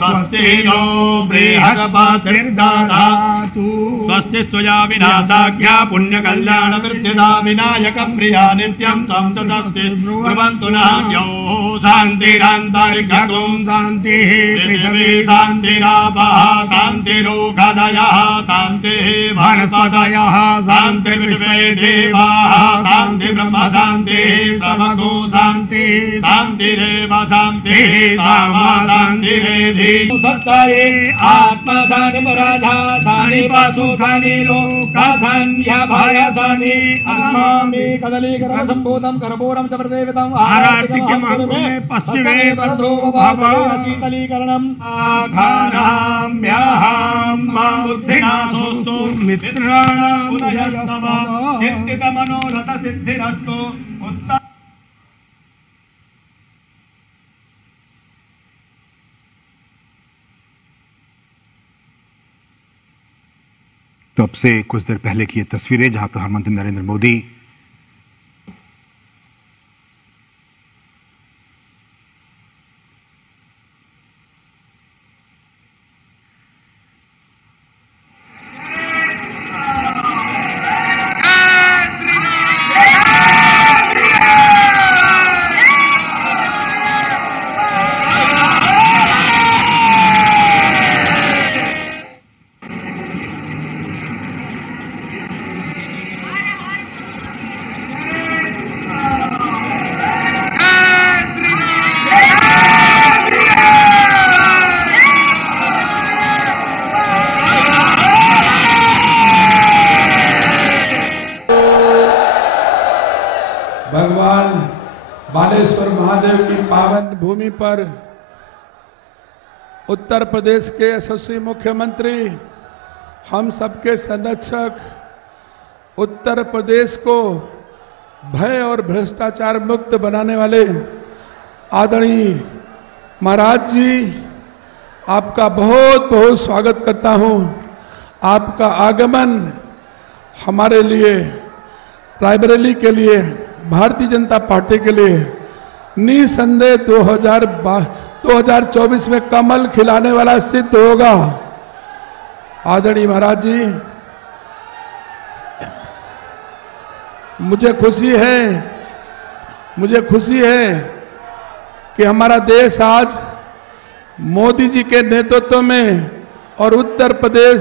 स्वस्ति नो बृहस्पतिर्दधातु स्वस्ति स्तुया विनाशाख्या पुण्यकल्याण वृद्धिदा विनायक प्रिया नित्यं त्वं च शक्ति ब्रुवन्तु नान्यो शान्तिरन्तरिक्षं शान्तिः पृथिवी शान्तिरापः शान्तिरोषधयः शान्तिः वनस्पतयः शान्तिर्विश्वे देवाः शान्ति ब्रह्म शान्तिः सर्वगो शान्तिः शान्तिरेव शान्तिः सामा शान्तिरेधि सत्ताये आत्मशानि मुराधा शानि पशु शानि लोका शान्त्य भयशानि अन्मामि कदलीकरं सम्भूतं कर्पूरं च प्रदेवतं आराधिक्यं पश्चिमे वरदो भावेन शीतलीकरणम् आघानाम्याहं मां बुद्धिनाशोऽस्तु मित्राणां पुनयस्तव सिद्धितमनोरथ सिद्धिरस्तु उत्तम। तब से कुछ देर पहले की ये तस्वीरें जहां प्रधानमंत्री नरेंद्र मोदी भगवान बालेश्वर महादेव की पावन भूमि पर उत्तर प्रदेश के यशस्वी मुख्यमंत्री, हम सबके संरक्षक, उत्तर प्रदेश को भय और भ्रष्टाचार मुक्त बनाने वाले आदरणीय महाराज जी, आपका बहुत बहुत स्वागत करता हूं। आपका आगमन हमारे लिए, रायबरेली के लिए, भारतीय जनता पार्टी के लिए निसंदेह 2024 में कमल खिलाने वाला सिद्ध होगा। आदरणीय महाराज जी, मुझे खुशी है कि हमारा देश आज मोदी जी के नेतृत्व में और उत्तर प्रदेश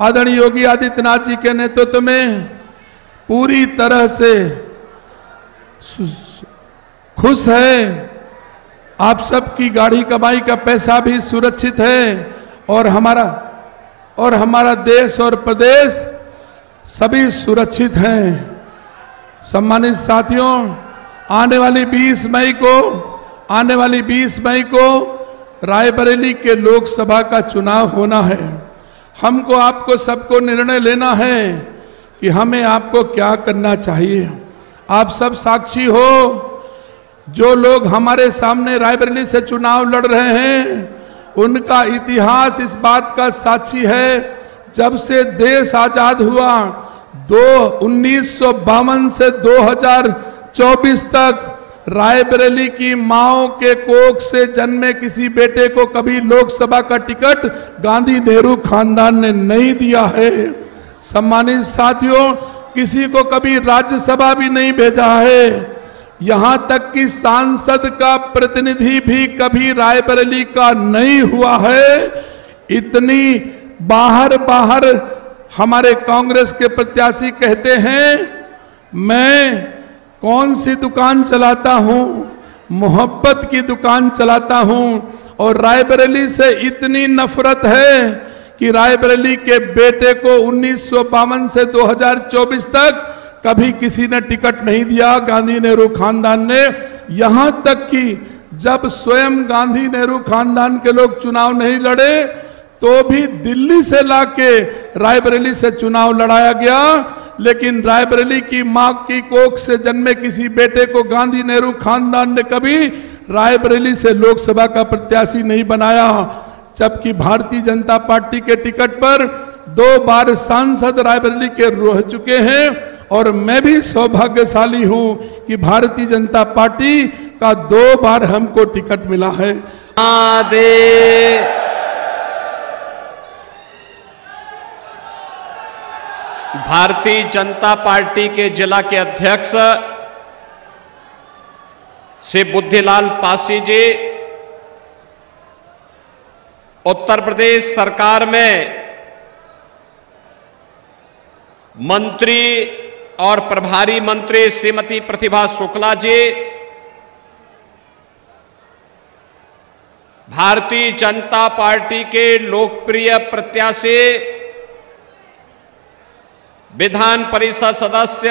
आदरणीय योगी आदित्यनाथ जी के नेतृत्व में पूरी तरह से खुश है। आप सबकी गाड़ी कमाई का पैसा भी सुरक्षित है और हमारा देश और प्रदेश सभी सुरक्षित हैं। सम्मानित साथियों, आने वाली 20 मई को रायबरेली के लोकसभा का चुनाव होना है। हमको आपको सबको निर्णय लेना है कि हमें आपको क्या करना चाहिए। आप सब साक्षी हो, जो लोग हमारे सामने रायबरेली से चुनाव लड़ रहे हैं उनका इतिहास इस बात का साक्षी है। जब से देश आजाद हुआ 1952 से 2024 तक रायबरेली की माओ के कोख से जन्मे किसी बेटे को कभी लोकसभा का टिकट गांधी नेहरू खानदान ने नहीं दिया है। सम्मानित साथियों, किसी को कभी राज्यसभा भी नहीं भेजा है। यहां तक कि सांसद का प्रतिनिधि भी कभी रायबरेली का नहीं हुआ है। इतनी बाहर हमारे कांग्रेस के प्रत्याशी कहते हैं, मैं कौन सी दुकान चलाता हूं, मोहब्बत की दुकान चलाता हूं। और रायबरेली से इतनी नफरत है कि रायबरेली के बेटे को 1952 से 2024 तक कभी किसी ने टिकट नहीं दिया गांधी नेहरू खानदान ने। यहां तक कि जब स्वयं गांधी नेहरू खानदान के लोग चुनाव नहीं लड़े तो भी दिल्ली से लाके रायबरेली से चुनाव लड़ाया गया। लेकिन रायबरेली की मां की कोख से जन्मे किसी बेटे को गांधी नेहरू खानदान ने कभी रायबरेली से लोकसभा का प्रत्याशी नहीं बनाया। जबकि भारतीय जनता पार्टी के टिकट पर 2 बार सांसद रायबरेली के रह चुके हैं और मैं भी सौभाग्यशाली हूं कि भारतीय जनता पार्टी का 2 बार हमको टिकट मिला है। भारतीय जनता पार्टी के जिला के अध्यक्ष श्री बुद्धिलाल पासी जी उत्तर प्रदेश सरकार में मंत्री और प्रभारी मंत्री श्रीमती प्रतिभा शुक्ला जी, भारतीय जनता पार्टी के लोकप्रिय प्रत्याशी विधान परिषद सदस्य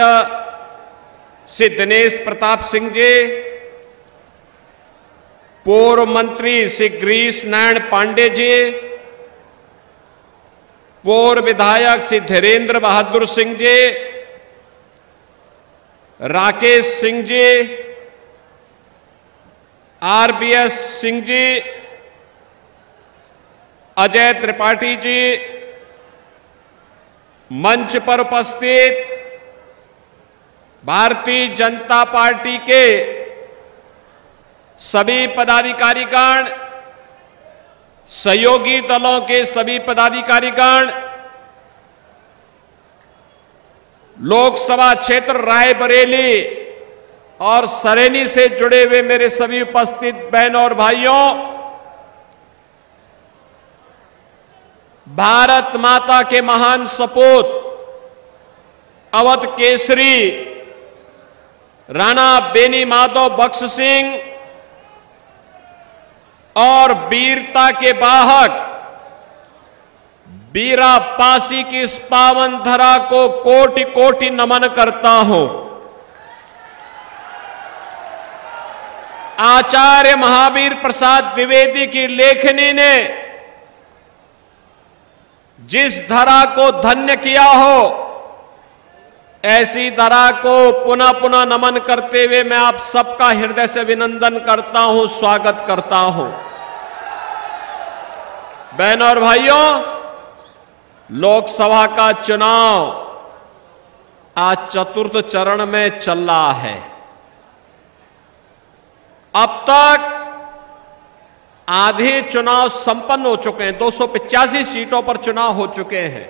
श्री दिनेश प्रताप सिंह जी, पूर्व मंत्री श्री गिरीश नारायण पांडे जी, पूर्व विधायक श्री धीरेन्द्र बहादुर सिंह जी, राकेश सिंह जी, आरबीएस सिंह जी, अजय त्रिपाठी जी, मंच पर उपस्थित भारतीय जनता पार्टी के सभी पदाधिकारीगण, सहयोगी दलों के सभी पदाधिकारीगण, लोकसभा क्षेत्र रायबरेली और सरेली से जुड़े हुए मेरे सभी उपस्थित बहनों और भाइयों, भारत माता के महान सपूत अवध केसरी राणा बेनी माधव बख्श सिंह और वीरता के वाहक बीरा पासी की इस पावन धरा को कोटि कोटि नमन करता हूं। आचार्य महावीर प्रसाद द्विवेदी की लेखनी ने जिस धरा को धन्य किया हो, ऐसी धरा को पुनः पुनः नमन करते हुए मैं आप सबका हृदय से अभिनंदन करता हूं, स्वागत करता हूं। बहनों और भाइयों, लोकसभा का चुनाव आज चतुर्थ चरण में चल रहा है। अब तक आधे चुनाव संपन्न हो चुके हैं, 285 सीटों पर चुनाव हो चुके हैं।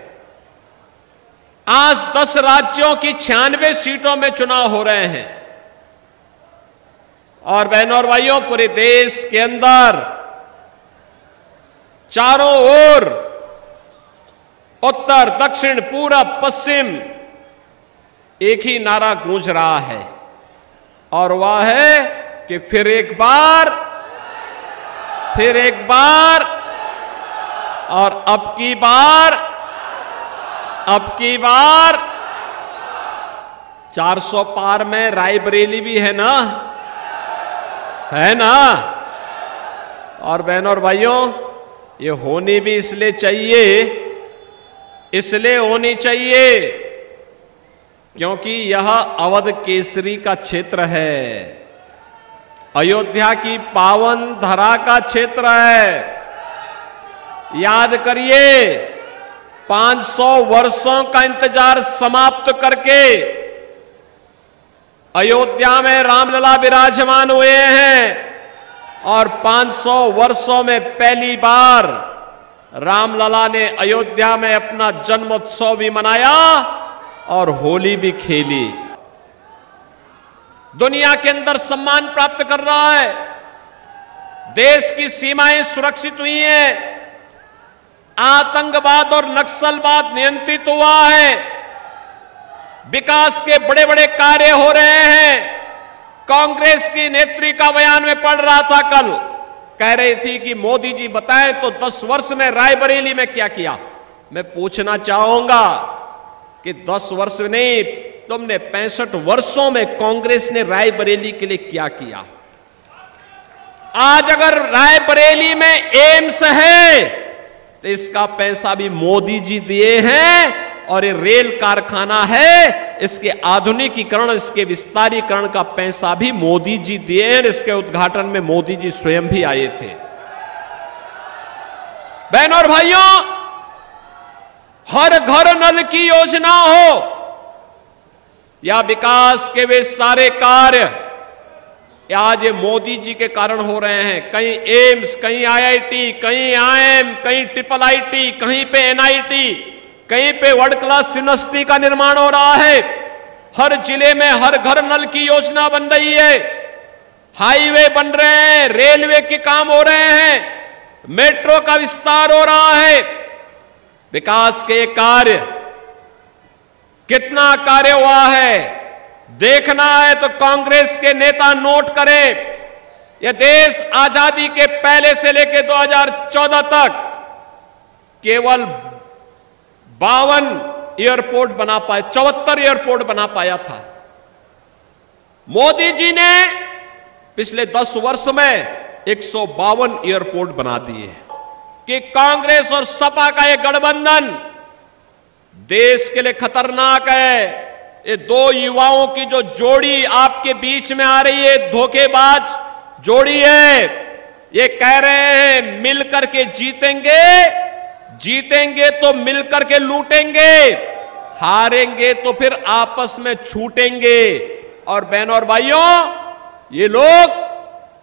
आज 10 राज्यों की 96 सीटों में चुनाव हो रहे हैं। और बहनों और भाइयों, पूरे देश के अंदर चारों ओर उत्तर, दक्षिण, पूरब, पश्चिम एक ही नारा गूंज रहा है, और वह है कि फिर एक बार, और अब की बार 400 पार में रायबरेली भी है ना, और बहनों और भाइयों, ये होनी भी इसलिए होनी चाहिए क्योंकि यह अवध केसरी का क्षेत्र है, अयोध्या की पावन धरा का क्षेत्र है। याद करिए, 500 वर्षों का इंतजार समाप्त करके अयोध्या में रामलला विराजमान हुए हैं, और 500 वर्षों में पहली बार रामलला ने अयोध्या में अपना जन्मोत्सव भी मनाया और होली भी खेली। दुनिया के अंदर सम्मान प्राप्त कर रहा है, देश की सीमाएं सुरक्षित हुई हैं, आतंकवाद और नक्सलवाद नियंत्रित हुआ है, विकास के बड़े बड़े कार्य हो रहे हैं। कांग्रेस की नेत्री का बयान में पढ़ रहा था कल, कह रही थी कि मोदी जी बताएं तो 10 वर्ष में रायबरेली में क्या किया। मैं पूछना चाहूंगा कि 10 वर्ष नहीं, तुमने 65 वर्षों में कांग्रेस ने रायबरेली के लिए क्या किया? आज अगर रायबरेली में एम्स है तो इसका पैसा भी मोदी जी दिए हैं, और ये रेल कारखाना है, इसके आधुनिकीकरण, इसके विस्तारीकरण का पैसा भी मोदी जी दिए हैं। इसके उद्घाटन में मोदी जी स्वयं भी आए थे। बहनों और भाइयों, हर घर नल की योजना हो या विकास के वे सारे कार्य, आज ये मोदी जी के कारण हो रहे हैं। कहीं एम्स, कहीं आईआईटी, कहीं आईएम, कहीं IIIT, कहीं पे NIT, कहीं पे वर्ल्ड क्लास यूनिवर्सिटी का निर्माण हो रहा है। हर जिले में हर घर नल की योजना बन रही है, हाईवे बन रहे हैं, रेलवे के काम हो रहे हैं, मेट्रो का विस्तार हो रहा है। विकास के कार्य, कितना कार्य हुआ है देखना है तो कांग्रेस के नेता नोट करें। यह देश आजादी के पहले से लेकर 2014 तक केवल 52 एयरपोर्ट बना पाए, 74 एयरपोर्ट बना पाया था। मोदी जी ने पिछले 10 वर्ष में 152 एयरपोर्ट बना दिए। कि कांग्रेस और सपा का यह गठबंधन देश के लिए खतरनाक है। ये दो युवाओं की जो जोड़ी आपके बीच में आ रही है, धोखेबाज जोड़ी है। ये कह रहे हैं मिलकर के जीतेंगे, जीतेंगे तो मिलकर के लूटेंगे, हारेंगे तो फिर आपस में छूटेंगे। और बहनों और भाइयों, ये लोग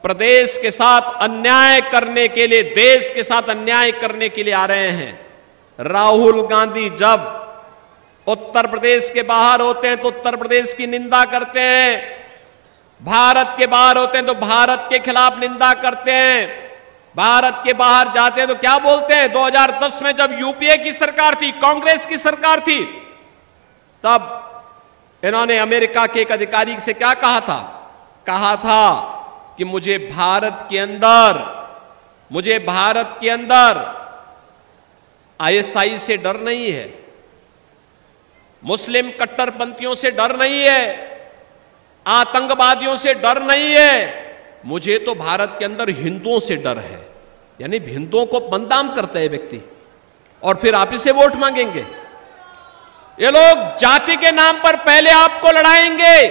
प्रदेश के साथ अन्याय करने के लिए, देश के साथ अन्याय करने के लिए आ रहे हैं। राहुल गांधी जब उत्तर प्रदेश के बाहर होते हैं तो उत्तर प्रदेश की निंदा करते हैं, भारत के बाहर होते हैं तो भारत के खिलाफ निंदा करते हैं, भारत के बाहर जाते हैं तो क्या बोलते हैं। 2010 में जब यूपीए की सरकार थी, कांग्रेस की सरकार थी, तब इन्होंने अमेरिका के एक अधिकारी से क्या कहा था? कहा था कि मुझे भारत के अंदर आईएसआई से डर नहीं है, मुस्लिम कट्टरपंथियों से डर नहीं है, आतंकवादियों से डर नहीं है, मुझे तो भारत के अंदर हिंदुओं से डर है। यानी हिंदुओं को बदनाम करता है व्यक्ति, और फिर आप इसे वोट मांगेंगे। ये लोग जाति के नाम पर पहले आपको लड़ाएंगे,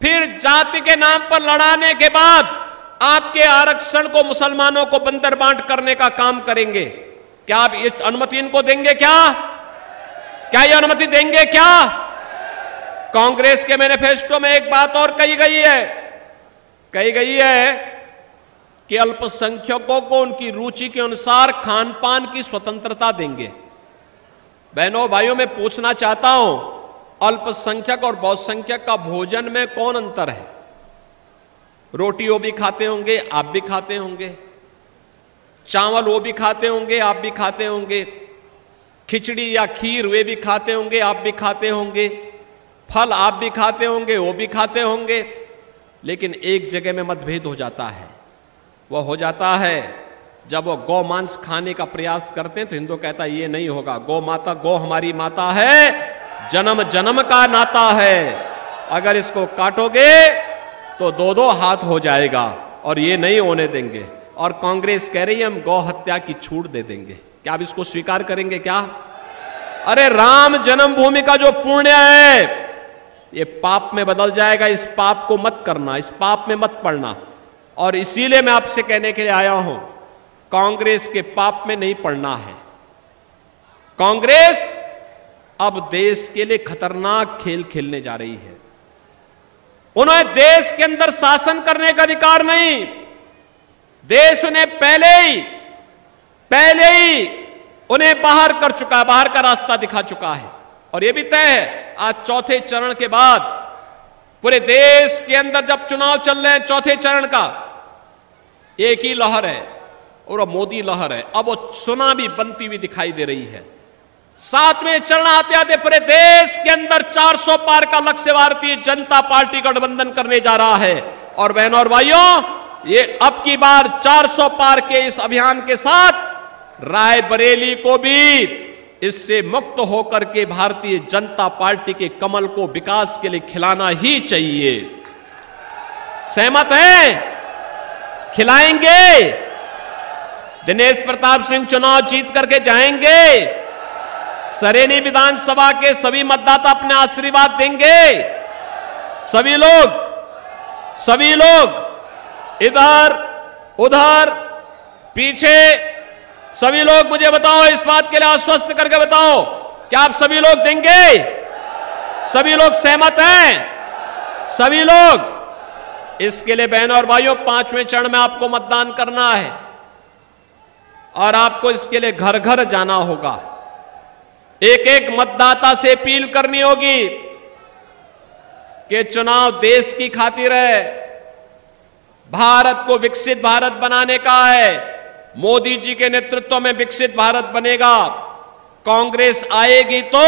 फिर जाति के नाम पर लड़ाने के बाद आपके आरक्षण को मुसलमानों को बंदर बांट करने का काम करेंगे। क्या आप ये अनुमति इनको देंगे? क्या ये अनुमति देंगे? क्या कांग्रेस के मैनिफेस्टो में एक बात और कही गई है कि अल्पसंख्यकों को उनकी रुचि के अनुसार खान पान की स्वतंत्रता देंगे। बहनों भाइयों, मैं पूछना चाहता हूं, अल्पसंख्यक और बहुसंख्यक का भोजन में कौन अंतर है? रोटी वो भी खाते होंगे, आप भी खाते होंगे, चावल वो भी खाते होंगे, आप भी खाते होंगे, खिचड़ी या खीर वे भी खाते होंगे, आप भी खाते होंगे, फल आप भी खाते होंगे, वो भी खाते होंगे, लेकिन एक जगह में मतभेद हो जाता है। वो हो जाता है जब वो गौ मांस खाने का प्रयास करते हैं तो हिंदू कहता है ये नहीं होगा, गौ माता, गौ हमारी माता है, जन्म जन्म का नाता है, अगर इसको काटोगे तो दो दो हाथ हो जाएगा और ये नहीं होने देंगे। और कांग्रेस कह रही है हम गौ हत्या की छूट दे देंगे। क्या आप इसको स्वीकार करेंगे क्या? अरे राम जन्मभूमि का जो पुण्य है ये पाप में बदल जाएगा, इस पाप को मत करना, इस पाप में मत पड़ना। और इसीलिए मैं आपसे कहने के लिए आया हूं, कांग्रेस के पाप में नहीं पड़ना है। कांग्रेस अब देश के लिए खतरनाक खेल खेलने जा रही है। उन्हें देश के अंदर शासन करने का अधिकार नहीं। देश उन्हें पहले ही उन्हें बाहर कर चुका है, बाहर का रास्ता दिखा चुका है। और यह भी तय है आज चौथे चरण के बाद पूरे देश के अंदर जब चुनाव चल रहे हैं चौथे चरण का, एक ही लहर है और वो मोदी लहर है। अब वो सुनामी बनती हुई दिखाई दे रही है। सातवें चरण आते आते पूरे देश के अंदर 400 पार का लक्ष्य भारतीय जनता पार्टी गठबंधन करने जा रहा है। और बहनों और भाइयों, ये अब की बार 400 पार के इस अभियान के साथ रायबरेली को भी इससे मुक्त होकर के भारतीय जनता पार्टी के कमल को विकास के लिए खिलाना ही चाहिए। सहमत हैं? खिलाएंगे? दिनेश प्रताप सिंह चुनाव जीत करके जाएंगे? सरेनी विधानसभा के सभी मतदाता अपने आशीर्वाद देंगे? सभी लोग इधर उधर पीछे सभी लोग मुझे बताओ, इस बात के लिए आश्वस्त करके बताओ, क्या आप सभी लोग देंगे? सभी लोग सहमत हैं? सभी लोग? इसके लिए बहनों और भाइयों 5वें चरण में आपको मतदान करना है और आपको इसके लिए घर घर जाना होगा। एक एक मतदाता से अपील करनी होगी कि चुनाव देश की खातिर है, भारत को विकसित भारत बनाने का है। मोदी जी के नेतृत्व में विकसित भारत बनेगा। कांग्रेस आएगी तो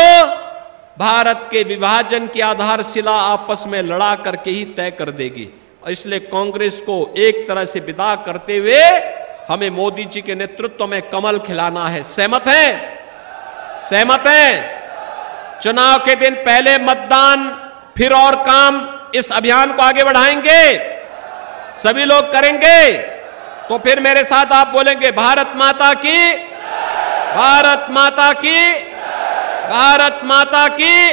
भारत के विभाजन की आधारशिला आपस में लड़ा करके ही तय कर देगी। और इसलिए कांग्रेस को एक तरह से विदा करते हुए हमें मोदी जी के नेतृत्व में कमल खिलाना है। सहमत हैं? सहमत हैं? चुनाव के दिन पहले मतदान, फिर और काम, इस अभियान को आगे बढ़ाएंगे। सभी लोग करेंगे तो फिर मेरे साथ आप बोलेंगे भारत माता की, भारत माता की, भारत माता की।